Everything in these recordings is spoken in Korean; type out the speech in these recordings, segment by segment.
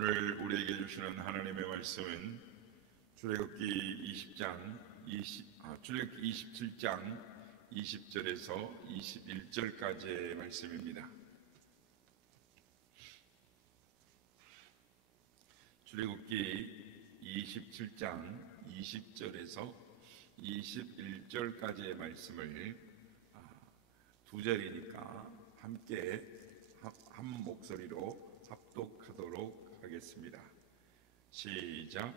오늘 우리에게 주시는 하나님의 말씀은 출애굽기 27장 20절에서 21절까지의 말씀입니다. 출애굽기 27장 20절에서 21절까지의 말씀을 두 절이니까 함께 한 목소리로 합독하도록 하겠습니다. 시작.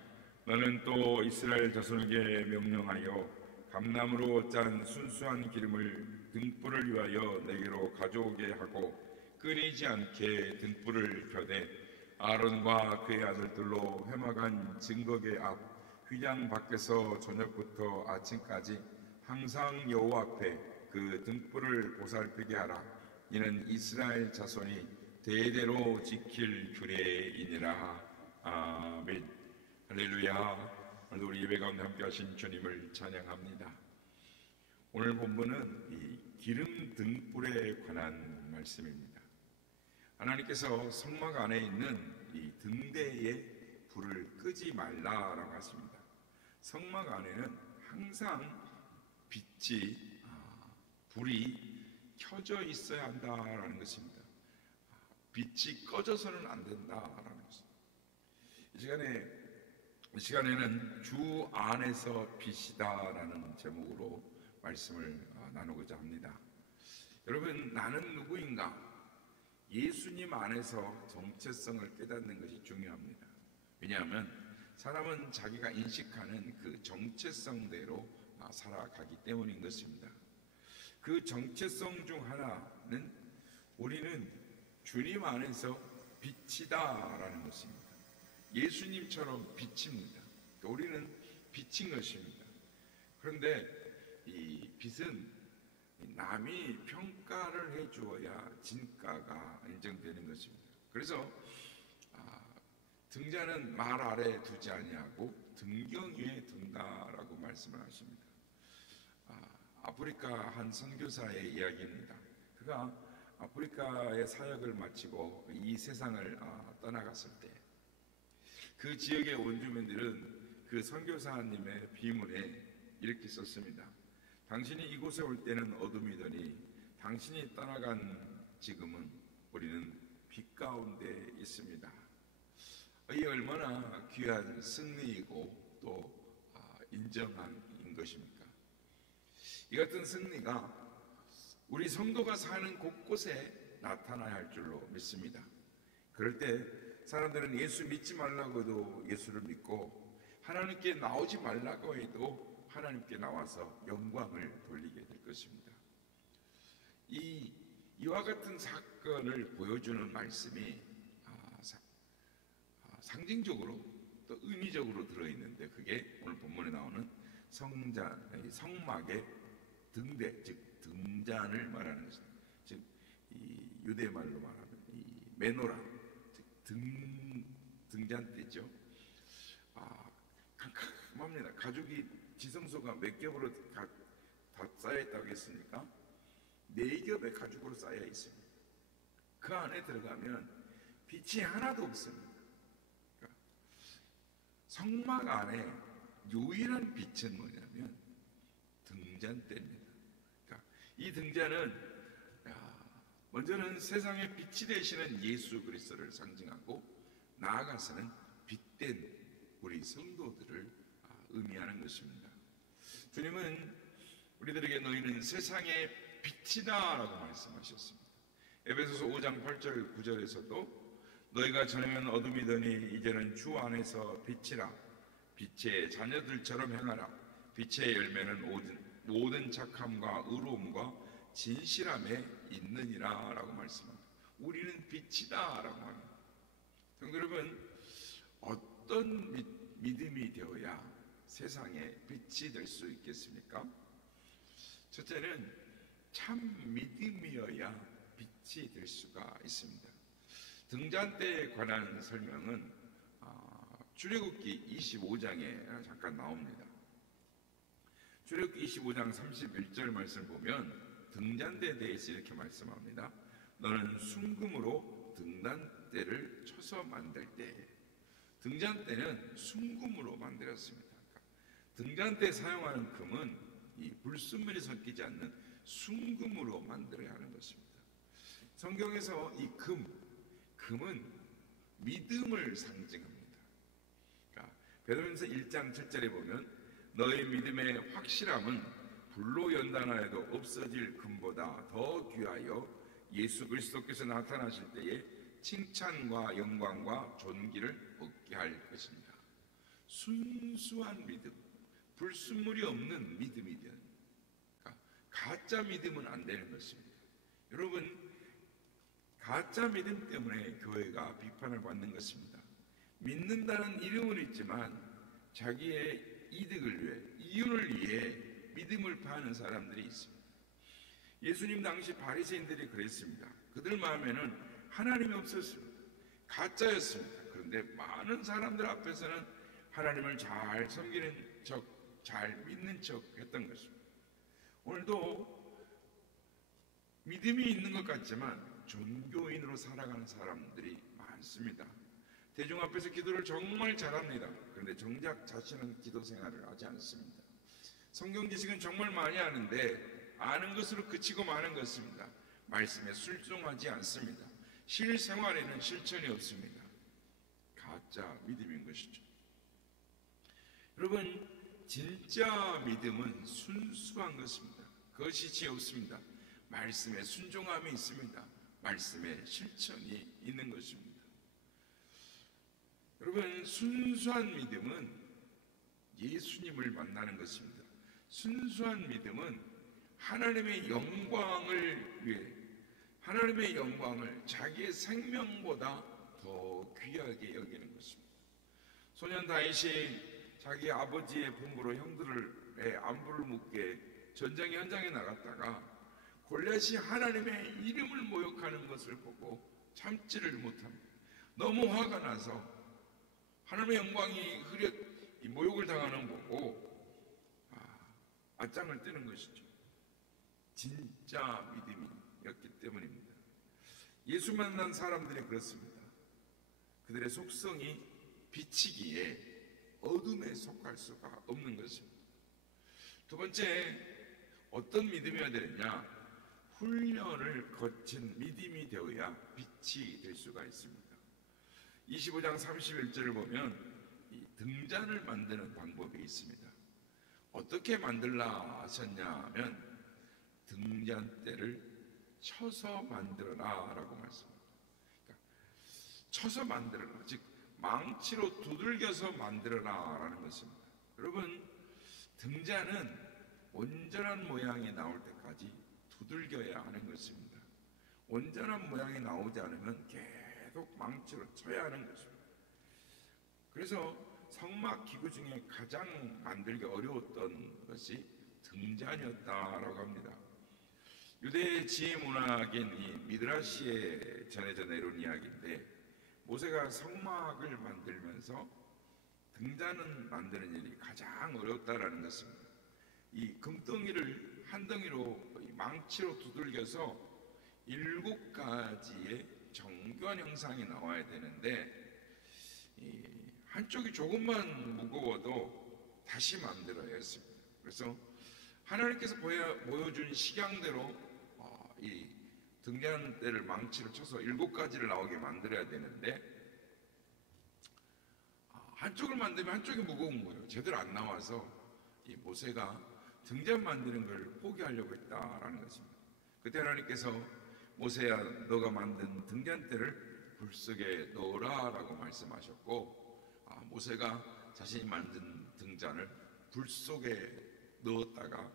너는 또 이스라엘 자손에게 명령하여 감나무로 짠 순수한 기름을 등불을 위하여 내게로 가져오게 하고 끊이지 않게 등불을 켜되 아론과 그의 아들들로 회막한 증거궤 앞 휘장 밖에서 저녁부터 아침까지 항상 여호와 앞에 그 등불을 보살피게 하라. 이는 이스라엘 자손이 대대로 지킬 규례이니라. 아멘. 할렐루야. 오늘 우리 예배 가운데 함께 하신 주님을 찬양합니다. 오늘 본문은 이 기름 등불에 관한 말씀입니다. 하나님께서 성막 안에 있는 이 등대에 불을 끄지 말라라고 하십니다. 성막 안에는 항상 불이 켜져 있어야 한다라는 것입니다. 빛이 꺼져서는 안 된다라는 것입니다. 이 시간에는 주 안에서 빛이다라는 제목으로 말씀을 나누고자 합니다. 여러분, 나는 누구인가? 예수님 안에서 정체성을 깨닫는 것이 중요합니다. 왜냐하면 사람은 자기가 인식하는 그 정체성대로 살아가기 때문인 것입니다. 그 정체성 중 하나는 우리는 주님 안에서 빛이다라는 것입니다. 예수님처럼 빛입니다. 우리는 빛인 것입니다. 그런데 이 빛은 남이 평가를 해주어야 진가가 인정되는 것입니다. 그래서 등자는 말 아래 두지 아니하고 등경 위에 둔다라고 말씀을 하십니다. 아프리카 한 선교사의 이야기입니다. 그가 아프리카의 사역을 마치고 이 세상을 떠나갔을 때 그 지역의 원주민들은 그 선교사님의 비문에 이렇게 썼습니다. 당신이 이곳에 올 때는 어둠이더니 당신이 떠나간 지금은 우리는 빛 가운데 있습니다. 이 얼마나 귀한 승리이고 또 인정한 것입니까? 이 같은 승리가 우리 성도가 사는 곳곳에 나타나야 할 줄로 믿습니다. 그럴 때 사람들은 예수 믿지 말라고 해도 예수를 믿고 하나님께 나오지 말라고 해도 하나님께 나와서 영광을 돌리게 될 것입니다. 이와 같은 사건을 보여주는 말씀이 상징적으로 또 의미적으로 들어있는데 그게 오늘 본문에 나오는 성막의 등대, 즉 등잔을 말하는 것입니다. 즉 이 유대말로 말하면 이 메노라, 즉 등잔대죠. 캄캄합니다. 가죽이 지성소가 몇 겹으로 다 쌓여 있다고 했으니까 4겹의 가죽으로 쌓여 있습니다. 그 안에 들어가면 빛이 하나도 없습니다. 그러니까 성막 안에 유일한 빛은 뭐냐면 등잔대입니다. 그러니까 이 등잔은 먼저는 세상의 빛이 되시는 예수 그리스도를 상징하고 나아가서는 빛된 우리 성도들을 의미하는 것입니다. 주님은 우리들에게 너희는 세상의 빛이다 라고 말씀하셨습니다. 에베소서 5장 8절 9절에서도 너희가 전에는 어둠이더니 이제는 주 안에서 빛이라 빛의 자녀들처럼 행하라. 빛의 열매는 모든 착함과 의로움과 진실함에 있느니라 라고 말씀합니다. 우리는 빛이다 라고 합니다. 여러분, 어떤 믿음이 되어야 세상에 빛이 될 수 있겠습니까? 첫째는 참 믿음이어야 빛이 될 수가 있습니다. 등잔대에 관한 설명은 출애굽기 25장에 잠깐 나옵니다. 출애굽기 25장 31절 말씀을 보면 등잔대에 대해서 이렇게 말씀합니다. 너는 순금으로 등잔대를 쳐서 만들 때 등잔대는 순금으로 만들었습니다. 등잔대에 사용하는 금은 이 불순물이 섞이지 않는 순금으로 만들어야 하는 것입니다. 성경에서 이 금은 믿음을 상징합니다. 그러니까 베드로전서 1장 7절에 보면 너의 믿음의 확실함은 불로 연단하여도 없어질 금보다 더 귀하여 예수 그리스도께서 나타나실 때에 칭찬과 영광과 존귀를 얻게 할 것입니다. 순수한 믿음, 불순물이 없는 믿음이 되는, 그러니까 가짜 믿음은 안 되는 것입니다. 여러분, 가짜 믿음 때문에 교회가 비판을 받는 것입니다. 믿는다는 이름은 있지만 자기의 이득을 위해, 이윤을 위해 믿음을 파는 사람들이 있습니다. 예수님 당시 바리새인들이 그랬습니다. 그들 마음에는 하나님이 없었습니다. 가짜였습니다. 그런데 많은 사람들 앞에서는 하나님을 잘 섬기는 척, 잘 믿는 척 했던 것입니다. 오늘도 믿음이 있는 것 같지만 종교인으로 살아가는 사람들이 많습니다. 대중 앞에서 기도를 정말 잘합니다. 그런데 정작 자신은 기도 생활을 하지 않습니다. 성경 지식은 정말 많이 아는데 아는 것으로 그치고 마는 것입니다. 말씀에 순종하지 않습니다. 실생활에는 실천이 없습니다. 가짜 믿음인 것이죠. 여러분, 진짜 믿음은 순수한 것입니다. 거짓이 없습니다. 말씀에 순종함이 있습니다. 말씀에 실천이 있는 것입니다. 여러분, 순수한 믿음은 예수님을 만나는 것입니다. 순수한 믿음은 하나님의 영광을 위해, 하나님의 영광을 자기의 생명보다 더 귀하게 여기는 것입니다. 소년 다윗이 자기 아버지의 분부로 형들의 안부를 묻게 전쟁 현장에 나갔다가 골리앗이 하나님의 이름을 모욕하는 것을 보고 참지를 못합니다. 너무 화가 나서 하나님의 영광이 모욕을 당하는 거 보고 맞짱을 뜨는 것이죠. 진짜 믿음이었기 때문입니다. 예수 만난 사람들이 그렇습니다. 그들의 속성이 빛이기에 어둠에 속할 수가 없는 것입니다. 두 번째, 어떤 믿음이어야 되느냐? 훈련을 거친 믿음이 되어야 빛이 될 수가 있습니다. 25장 31절을 보면 이 등잔을 만드는 방법이 있습니다. 어떻게 만들라 하셨냐면 등잔대를 쳐서 만들어라 라고 말씀합니다. 그러니까 쳐서 만들어라, 즉 망치로 두들겨서 만들어라 라는 것입니다. 여러분, 등잔은 온전한 모양이 나올 때까지 두들겨야 하는 것입니다. 온전한 모양이 나오지 않으면 계속 망치로 쳐야 하는 것입니다. 그래서 성막 기구 중에 가장 만들기 어려웠던 것이 등잔이었다라고 합니다. 유대 지혜 문학인 이 미드라시에 전해져 내려온 이야기인데, 모세가 성막을 만들면서 등잔을 만드는 일이 가장 어려웠다라는 것입니다. 이 금덩이를 한 덩이로 망치로 두들겨서 7가지의 정교한 형상이 나와야 되는데, 한쪽이 조금만 무거워도 다시 만들어야 했습니다. 그래서 하나님께서 보여준 식양대로 이 등잔대를 망치로 쳐서 7가지를 나오게 만들어야 되는데, 한쪽을 만들면 한쪽이 무거운 거예요. 제대로 안 나와서 이 모세가 등잔 만드는 걸 포기하려고 했다라는 것입니다. 그때 하나님께서 모세야, 너가 만든 등잔대를 불 속에 넣어라 라고 말씀하셨고, 모세가 자신이 만든 등잔을 불 속에 넣었다가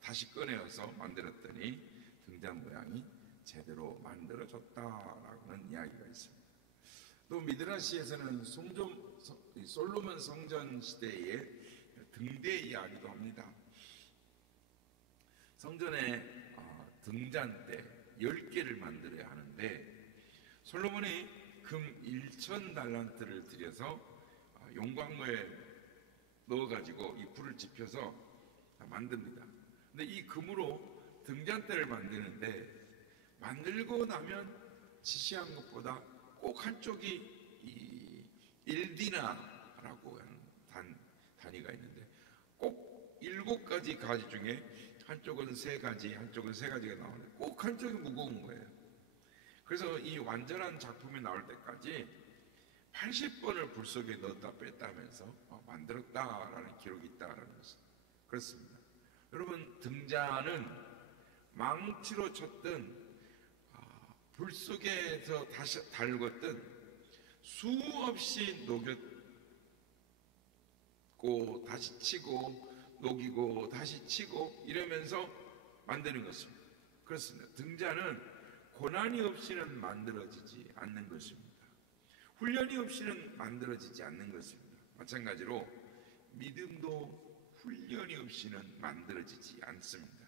다시 꺼내어서 만들었더니 등잔 모양이 제대로 만들어졌다라는 이야기가 있습니다. 또 미드라시에서는 솔로몬 성전 시대의 등대 이야기도 합니다. 성전에 등잔대 10개를 만들어야 하는데, 솔로몬이 금 1,000달란트를 들여서 용광로에 넣어가지고 이 불을 지펴서 만듭니다. 근데 이 금으로 등잔대를 만드는데, 만들고 나면 지시한 것보다 꼭 한쪽이 이 일디나라고 하는 단위가 있는데 꼭 7가지 가지 중에 한쪽은 3가지, 한쪽은 3가지가 나오는데 꼭 한쪽이 무거운 거예요. 그래서 이 완전한 작품이 나올 때까지 80번을 불 속에 넣었다 뺐다 하면서 만들었다라는 기록이 있다라는 것은 그렇습니다. 여러분, 등잔은 망치로 쳤든 불 속에서 다시 달궜든 수없이 녹였고 다시 치고 녹이고 다시 치고 이러면서 만드는 것입니다. 그렇습니다. 등잔은 고난이 없이는 만들어지지 않는 것입니다. 훈련이 없이는 만들어지지 않는 것입니다. 마찬가지로 믿음도 훈련이 없이는 만들어지지 않습니다.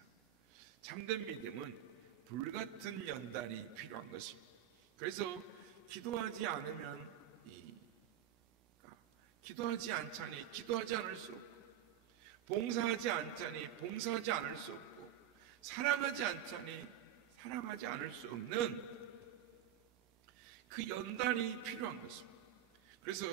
참된 믿음은 불같은 연단이 필요한 것입니다. 그래서 기도하지 않으면 기도하지 않자니 기도하지 않을 수 없고, 봉사하지 않자니 봉사하지 않을 수 없고, 사랑하지 않자니 사랑하지 않을 수 없는 그 연단이 필요한 것입니다. 그래서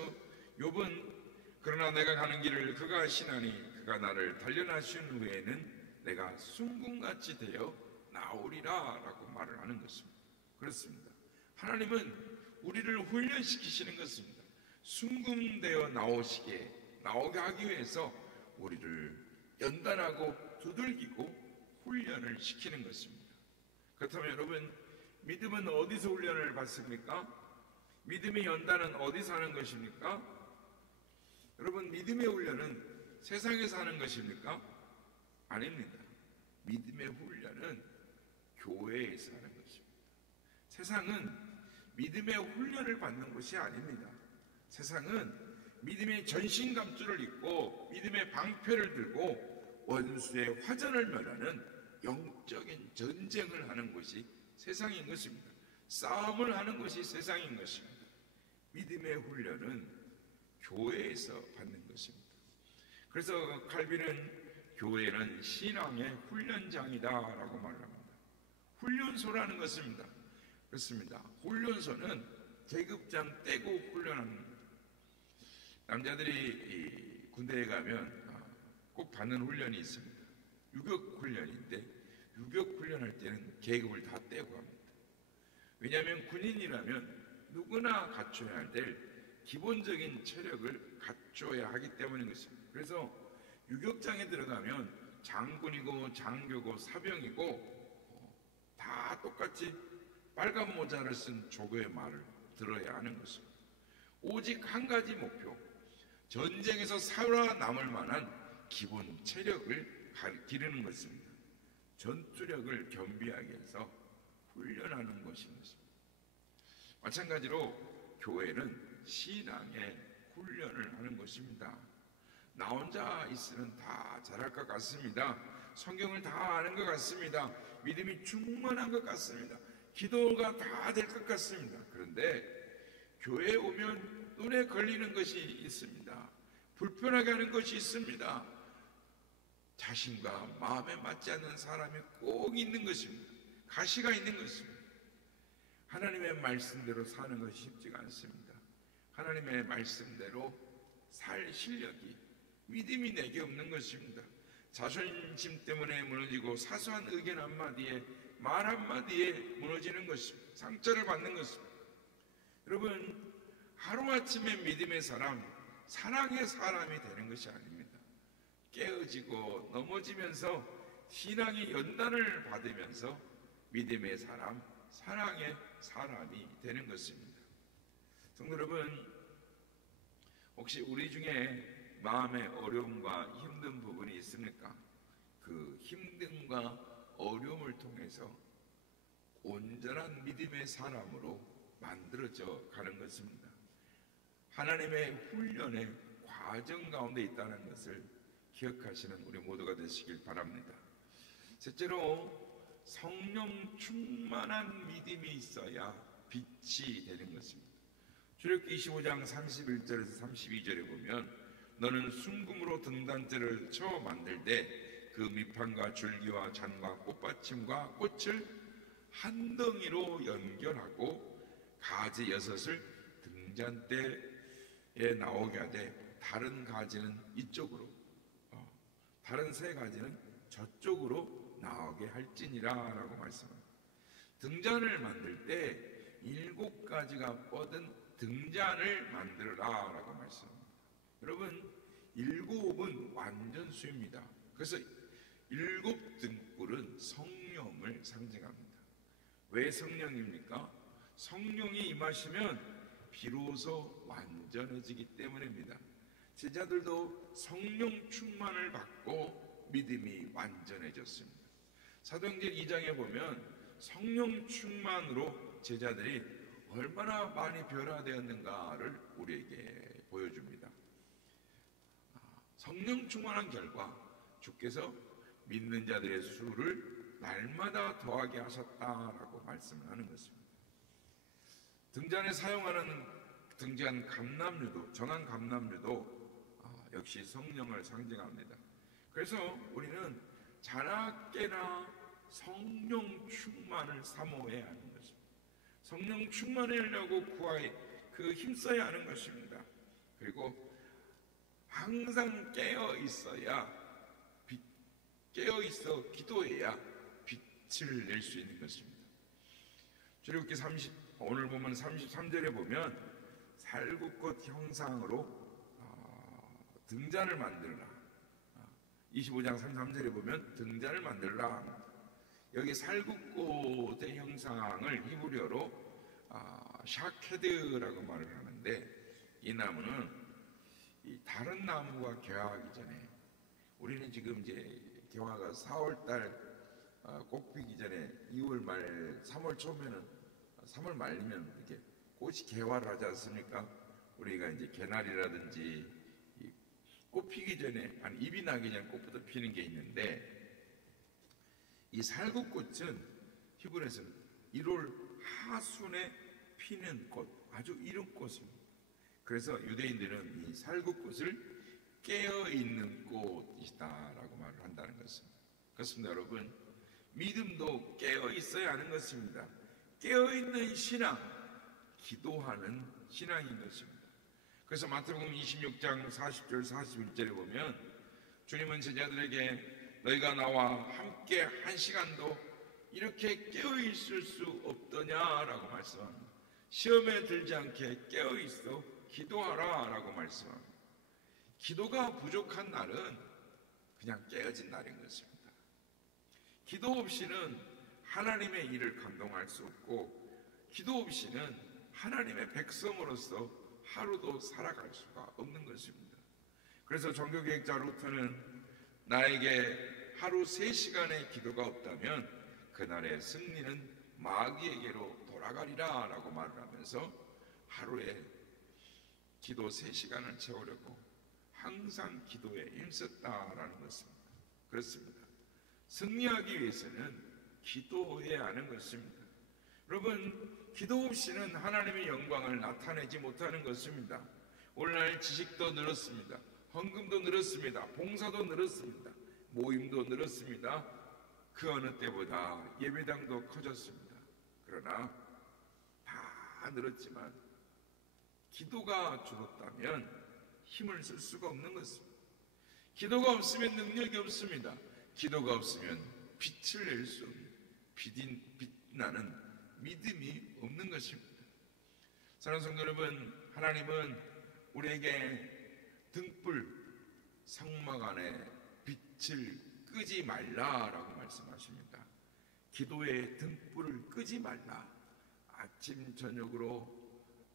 욥은 그러나 내가 가는 길을 그가 아시나니 그가 나를 단련하신 후에는 내가 순금같이 되어 나오리라 라고 말을 하는 것입니다. 그렇습니다. 하나님은 우리를 훈련시키시는 것입니다. 순금되어 나오게 하기 위해서 우리를 연단하고 두들기고 훈련을 시키는 것입니다. 그렇다면 여러분, 믿음은 어디서 훈련을 받습니까? 믿음의 연단은 어디서 하는 것입니까? 여러분, 믿음의 훈련은 세상에서 하는 것입니까? 아닙니다. 믿음의 훈련은 교회에서 하는 것입니다. 세상은 믿음의 훈련을 받는 것이 아닙니다. 세상은 믿음의 전신갑주를 입고 믿음의 방패를 들고 원수의 화전을 멸하는 영적인 전쟁을 하는 것이 세상인 것입니다. 싸움을 하는 것이 세상인 것입니다. 믿음의 훈련은 교회에서 받는 것입니다. 그래서 칼빈은 교회는 신앙의 훈련장이다라고 말합니다. 훈련소라는 것입니다. 그렇습니다. 훈련소는 계급장 떼고 훈련하는 겁니다. 남자들이 군대에 가면 꼭 받는 훈련이 있습니다. 유격 훈련인데 유격 훈련할 때는 계급을 다 떼고 합니다. 왜냐하면 군인이라면 누구나 갖춰야 될 기본적인 체력을 갖춰야 하기 때문인 것입니다. 그래서 유격장에 들어가면 장군이고 장교고 사병이고 다 똑같이 빨간 모자를 쓴 조교의 말을 들어야 하는 것입니다. 오직 한 가지 목표, 전쟁에서 살아남을 만한 기본 체력을 기르는 것입니다. 전투력을 겸비하기 위해서 훈련하는 것인 것입니다. 마찬가지로 교회는 신앙의 훈련을 하는 것입니다. 나 혼자 있으면 다 잘할 것 같습니다. 성경을 다 아는 것 같습니다. 믿음이 충만한 것 같습니다. 기도가 다 될 것 같습니다. 그런데 교회에 오면 눈에 걸리는 것이 있습니다. 불편하게 하는 것이 있습니다. 자신과 마음에 맞지 않는 사람이 꼭 있는 것입니다. 가시가 있는 것입니다. 하나님의 말씀대로 사는 것이 쉽지가 않습니다. 하나님의 말씀대로 살 실력이, 믿음이 내게 없는 것입니다. 자존심 때문에 무너지고 사소한 의견 한마디에, 말 한마디에 무너지는 것입니다. 상처를 받는 것입니다. 여러분, 하루아침에 믿음의 사람, 사랑의 사람이 되는 것이 아닙니다. 깨어지고 넘어지면서 신앙의 연단을 받으면서 믿음의 사람, 사랑의 사람이 되는 것입니다. 성도 여러분, 혹시 우리 중에 마음의 어려움과 힘든 부분이 있습니까? 그 힘듦과 어려움을 통해서 온전한 믿음의 사람으로 만들어져 가는 것입니다. 하나님의 훈련의 과정 가운데 있다는 것을 기억하시는 우리 모두가 되시길 바랍니다. 셋째로, 성령 충만한 믿음이 있어야 빛이 되는 것입니다. 출애굽기 25장 31절에서 32절에 보면 너는 순금으로 등단대를 쳐 만들되 그 밑판과 줄기와 잔과 꽃받침과 꽃을 한 덩이로 연결하고 가지 6을 등잔대에 나오게 하되 다른 가지는 이쪽으로, 다른 세 가지는 저쪽으로 나오게 할지니라라고 말씀합니다. 등잔을 만들 때 7가지가 뻗은 등잔을 만들어라라고 말씀합니다. 여러분, 7은 완전 수입니다. 그래서 7 등불은 성령을 상징합니다. 왜 성령입니까? 성령이 임하시면 비로소 완전해지기 때문입니다. 제자들도 성령 충만을 받고 믿음이 완전해졌습니다. 사도행전 2장에 보면 성령 충만으로 제자들이 얼마나 많이 변화되었는가를 우리에게 보여줍니다. 성령 충만한 결과 주께서 믿는 자들의 수를 날마다 더하게 하셨다라고 말씀을 하는 것입니다. 등잔에 사용하는 등잔 감람류도, 정한 감람류도 역시 성령을 상징합니다. 그래서 우리는 자나깨나 성령 충만을 사모해야 하는 것입니다. 성령 충만하려고 힘써야 하는 것입니다. 그리고 항상 깨어 있어 기도해야 빛을 낼 수 있는 것입니다. 출애굽기 오늘 보면 33절에 보면 살구꽃 형상으로 등잔을 만들라. 25장 33절에 보면 등잔을 만들라. 여기 살구꽃의 형상을 히브리어로 샤케드라고 말을 하는데, 이 나무는 다른 나무와 개화하기 전에, 우리는 지금 이제 개화가 4월달 꽃 피기 전에 2월 말 3월 초면은 3월 말이면 이렇게 꽃이 개화를 하지 않습니까? 우리가 이제 개나리라든지 꽃 피기 전에, 잎이 나기 전에 꽃부터 피는 게 있는데, 이 살구꽃은 히브리에서는 1월 하순에 피는 꽃, 아주 이른 꽃입니다. 그래서 유대인들은 이 살구꽃을 깨어있는 꽃이다라고 말을 한다는 것입니다. 그렇습니다, 여러분. 믿음도 깨어있어야 하는 것입니다. 깨어있는 신앙, 기도하는 신앙인 것입니다. 그래서 마태복음 26장 40절 41절에 보면 주님은 제자들에게 너희가 나와 함께 한 시간도 이렇게 깨어있을 수 없더냐라고 말씀합니다. 시험에 들지 않게 깨어있어 기도하라 라고 말씀합니다. 기도가 부족한 날은 그냥 깨어진 날인 것입니다. 기도 없이는 하나님의 일을 감동할 수 없고, 기도 없이는 하나님의 백성으로서 하루도 살아갈 수가 없는 것입니다. 그래서 종교개혁자 루터는 나에게 하루 3시간의 기도가 없다면 그날의 승리는 마귀에게로 돌아가리라 라고 말을 하면서 하루에 기도 3시간을 채우려고 항상 기도에 힘썼다라는 것입니다. 그렇습니다. 승리하기 위해서는 기도해야 하는 것입니다. 여러분, 기도 없이는 하나님의 영광을 나타내지 못하는 것입니다. 오늘날 지식도 늘었습니다. 헌금도 늘었습니다. 봉사도 늘었습니다. 모임도 늘었습니다. 그 어느 때보다 예배당도 커졌습니다. 그러나 다 늘었지만 기도가 줄었다면 힘을 쓸 수가 없는 것입니다. 기도가 없으면 능력이 없습니다. 기도가 없으면 빛을 낼 수 없는 빛나는 믿음이 없는 것입니다. 사랑하는 성도 여러분, 하나님은 우리에게 등불, 성막 안에 빛을 끄지 말라라고 말씀하십니다. 기도의 등불을 끄지 말라. 아침 저녁으로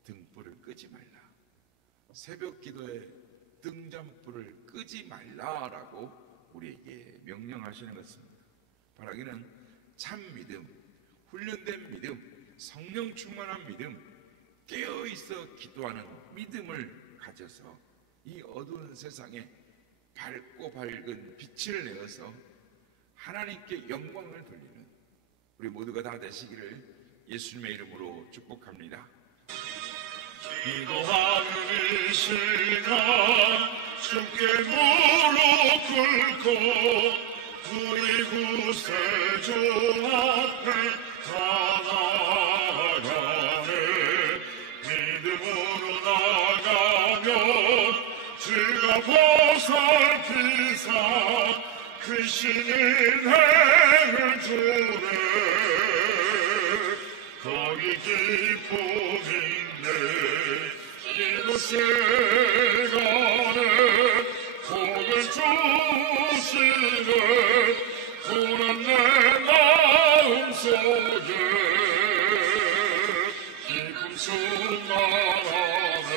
등불을 끄지 말라. 새벽 기도에 등잔불을 끄지 말라라고 우리에게 명령하시는 것입니다. 바라기는 참 믿음, 훈련된 믿음, 성령 충만한 믿음, 깨어있어 기도하는 믿음을 가져서 이 어두운 세상에 밝고 밝은 빛을 내어서 하나님께 영광을 돌리는 우리 모두가 다 되시기를 예수님의 이름으로 축복합니다. 기도하는 이 시간 주께 무릎 꿇고 우리 구세주 앞에 나아가네. 믿음을 나가면 주가 보살피사 크신 은혜를 주네. 거기 기쁨 있네. 이곳에 가네. 복을 주시네. 고난 내 마음속에 기쁨 충만하네.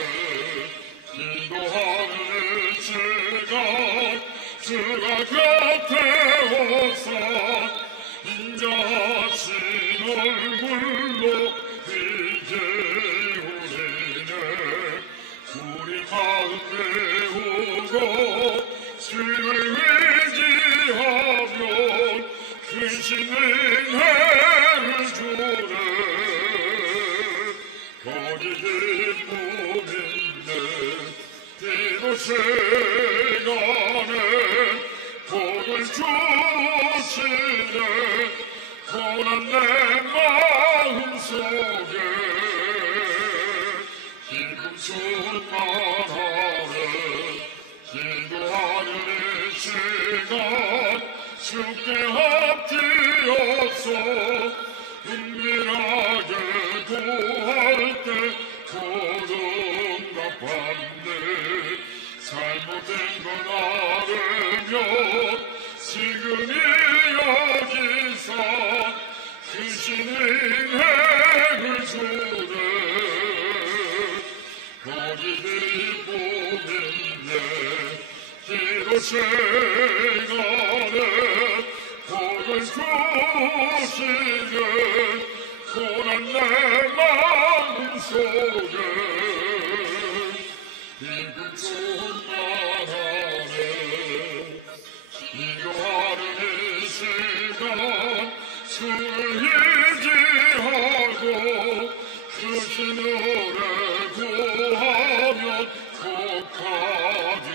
기도하는 주가 곁에 오사 인자하신 얼굴로 비게 오리네. 우리 마음 배우고 주를 의지하면 크신 은혜를 주네. 거기 기쁨 있네. 이곳에 가네. 복을 주시네. 고난 내 마음속에 기쁨 충만하네. 기도하는 이 시간 주께 엎드려서 은밀하게 구할 때 고동 갚았네. 잘못된 건 알으며 지금이 여기서 크신 은혜를 주네. 거기 기쁨 있네. 이곳에 가네. 복을 주시네. 고난 내 마음속에 기쁨 충만하네. 기도하는 이 시간 주를 의지하고 크신 은혜 구하면 복하리라.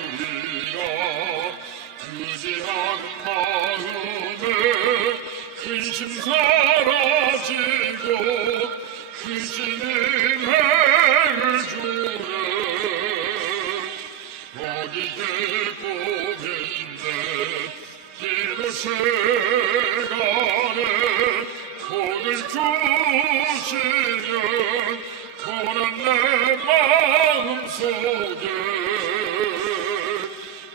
의지하는 마음에 근심 사라지고 크신 은혜를 주네. 거기 기쁨 있네. 이곳에 가네. 복을 주시네. 고난 내 마음속에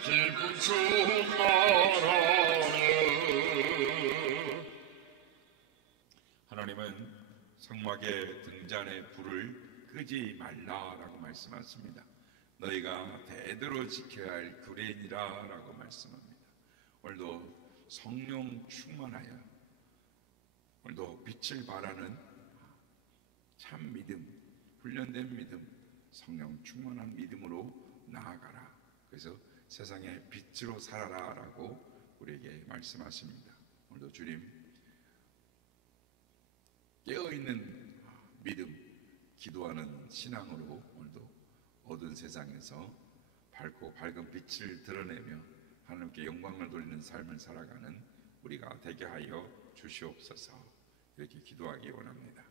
기쁨 충만하네. 하나님은 성막의 등잔의 불을 끄지 말라라고 말씀하십니다. 너희가 대대로 지켜야 할 규례니라라고 말씀합니다. 오늘도 성령 충만하여 오늘도 빛을 발하는 참 믿음, 훈련된 믿음, 성령 충만한 믿음으로 나아가라. 그래서 세상의 빛으로 살아라라고 우리에게 말씀하십니다. 오늘도 주님 깨어있는 믿음, 기도하는 신앙으로 오늘도 어두운 세상에서 밝고 밝은 빛을 드러내며 하나님께 영광을 돌리는 삶을 살아가는 우리가 되게 하여 주시옵소서. 이렇게 기도하기 원합니다.